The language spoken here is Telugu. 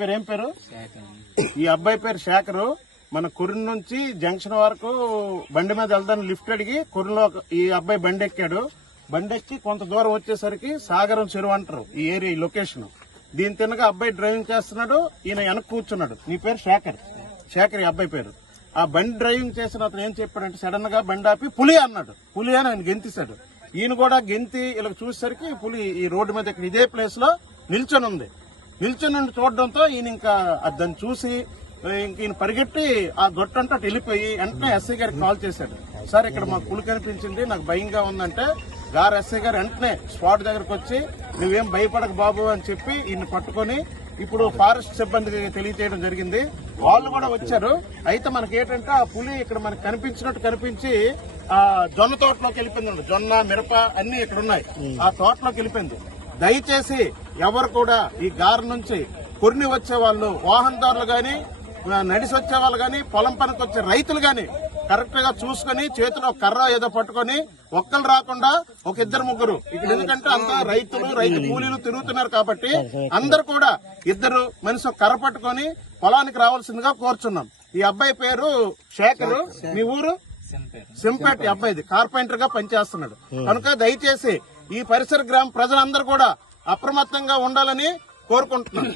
పేరు ఏం పేరు? ఈ అబ్బాయి పేరు శేఖరు. మన కురిన్ నుంచి జంక్షన్ వరకు బండి మీద వెళ్దాన్ని లిఫ్ట్ అడిగి కురిన్లో ఈ అబ్బాయి బండి ఎక్కాడు. బండి ఎక్కి కొంత దూరం వచ్చేసరికి సాగరం చెరువు అంటారు ఈ ఏరియా, ఈ లొకేషన్. దీని తిన్నగా అబ్బాయి డ్రైవింగ్ చేస్తున్నాడు, ఈయన వెనక కూర్చున్నాడు. నీ పేరు శేఖర్, శేఖర్ ఈ అబ్బాయి పేరు. ఆ బండి డ్రైవింగ్ చేసిన అతను ఏం చెప్పాడంటే సడన్ గా బండి ఆపి పులి అన్నాడు. పులి అని ఆయన గెంతిశాడు. ఈయన కూడా గెంతి ఇలా చూసేసరికి పులి ఈ రోడ్డు మీద ఇక్కడ ఇదే ప్లేస్ లో నిల్చొని ఉంది. నిల్చొని చూడడంతో ఈయన ఇంకా దాన్ని చూసి ఈయన పరిగెట్టి ఆ గొట్టంతా వెళ్ళిపోయి వెంటనే ఎస్ఐ గారికి కాల్ చేశాడు. సార్ ఇక్కడ మాకు పులి కనిపించింది, నాకు భయంగా ఉందంటే ఎస్ఐ గారు వెంటనే స్పాట్ దగ్గరకు వచ్చి నువ్వేం భయపడక బాబు అని చెప్పి ఈయన పట్టుకొని ఇప్పుడు ఫారెస్ట్ సిబ్బందికి తెలియజేయడం జరిగింది. వాళ్ళు కూడా వచ్చారు. అయితే మనకి ఏంటంటే ఆ పులి ఇక్కడ మనకు కనిపించినట్టు కనిపించి ఆ జొన్న తోటలోకి వెళ్ళిపోయింది. జొన్న, మిరప అన్ని ఇక్కడ ఉన్నాయి. ఆ తోటలోకి వెళ్ళిపోయింది. దయచేసి ఎవరు కూడా ఈ గారి నుంచి కొన్ని వచ్చే వాళ్ళు, వాహనదారులు గాని, నడిసి వచ్చే వాళ్ళు గాని, పొలం పనికి వచ్చే రైతులు గాని కరెక్ట్ గా చూసుకుని చేతిలో కర్ర ఏదో పట్టుకొని ఒక్కరు రాకుండా ఒక ఇద్దరు ముగ్గురు ఇక్కడ, ఎందుకంటే అంతా రైతు కూలీలు తిరుగుతున్నారు కాబట్టి అందరు కూడా ఇద్దరు మనిషి కర్ర పట్టుకొని పొలానికి రావాల్సిందిగా కోరుచున్నాం. ఈ అబ్బాయి పేరు శేఖరు. మీ ఊరు? సింపేట. అబ్బాయిది కార్పెంటర్ గా పనిచేస్తున్నాడు. కనుక దయచేసి ఈ పరిసర గ్రామ ప్రజలందరూ కూడా అప్రమత్తంగా ఉండాలని కోరుకుంటున్నాం.